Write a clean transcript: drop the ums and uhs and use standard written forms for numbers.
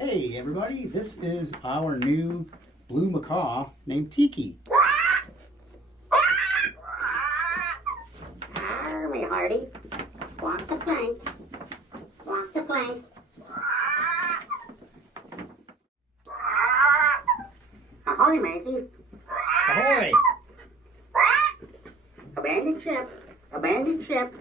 Hey everybody, this is our new blue macaw named Tiki. Hurry, Hardy. Walk the plank. Walk the plank. Ahoy, Matthews. Ahoy! Abandoned ship. Abandoned ship.